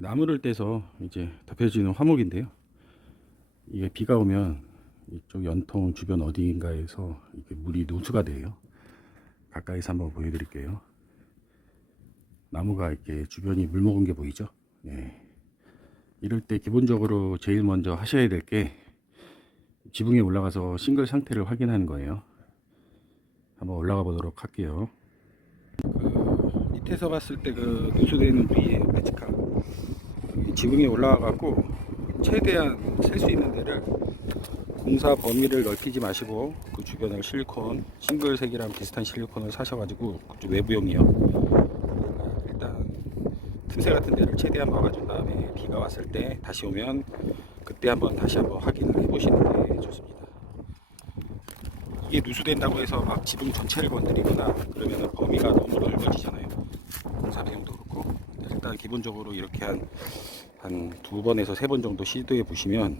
나무를 떼서 이제 덮여지는 화목인데요. 이게 비가 오면 이쪽 연통 주변 어디인가에서 물이 누수가 돼요. 가까이서 한번 보여드릴게요. 나무가 이렇게 주변이 물 먹은 게 보이죠? 네. 이럴 때 기본적으로 제일 먼저 하셔야 될 게 지붕에 올라가서 싱글 상태를 확인하는 거예요. 한번 올라가 보도록 할게요. 그 밑에서 봤을 때그 누수되는 부위에 매직하고 지붕에 올라가 갖고 최대한 셀 수 있는 데를 공사 범위를 넓히지 마시고 그 주변을 실리콘 싱글색이랑 비슷한 실리콘을 사셔가지고 외부용이요. 일단 틈새 같은 데를 최대한 막아준 다음에 비가 왔을 때 다시 오면 그때 한번 다시 한번 확인을 해보시는 게 좋습니다. 이게 누수된다고 해서 막 지붕 전체를 건드리거나 그러면 범위가 너무 넓어지잖아요. 공사 비용도 그렇고. 일단 기본적으로 이렇게 한 한 두 번에서 세 번 정도 시도해 보시면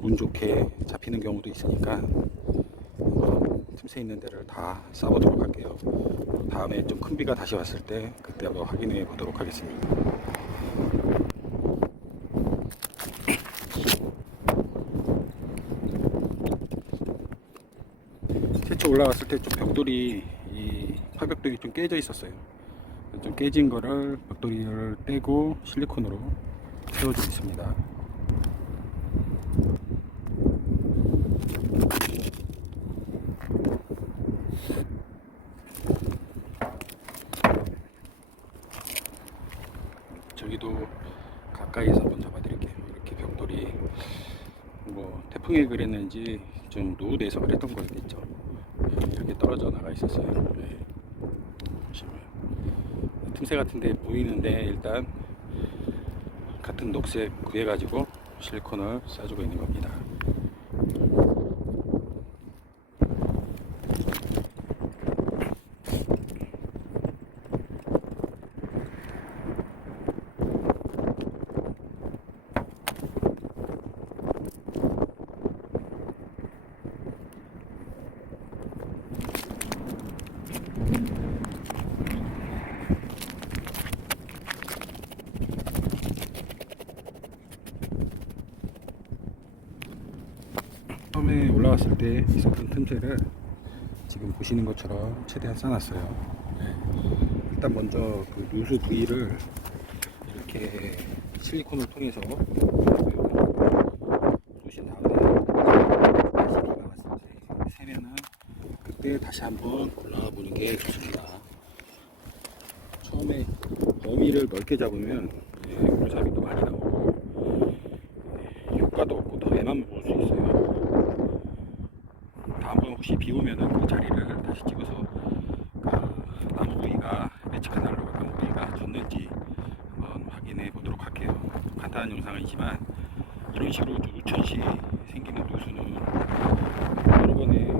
운 좋게 잡히는 경우도 있으니까 틈새 있는 데를 다 싸보도록 할게요. 다음에 좀 큰 비가 다시 왔을 때 그때 한번 확인해 보도록 하겠습니다. 최초 올라왔을 때 좀 벽돌이 이 화벽돌이 좀 깨져 있었어요. 좀 깨진 거를 벽돌이를 떼고 실리콘으로 세워주고 있습니다. 저기도 가까이서 한번 잡아드릴게요. 이렇게 벽돌이 뭐 태풍에 그랬는지 좀 노후돼서 그랬던 거겠죠. 이렇게 떨어져 나가 있었어요. 네. 틈새 같은데 보이는데 일단 같은 녹색 구해가지고 실리콘을 쏴주고 있는 겁니다. 처음에 올라왔을 때 있었던 틈새를 지금 보시는 것처럼 최대한 싸놨어요. 네. 일단 먼저 그 누수 부위를 이렇게 실리콘을 통해서 쏘신 다음에 다시 비가 왔을 때 세면은 그때 다시 한번 올라가 보는 게 좋습니다. 처음에 범위를 넓게 잡으면 네, 물잡이도 많이 나오고 네, 효과도 없고 더 애만 먹을 수 있어요. 혹시 비 오면은 그 자리를 다시 찍어서 그 나무 부위가 매치가 날로 나무 부위가 졌는지 한번 확인해 보도록 할게요. 간단한 영상이지만 이런 식으로 우천시 생기는 누수는 여러 번의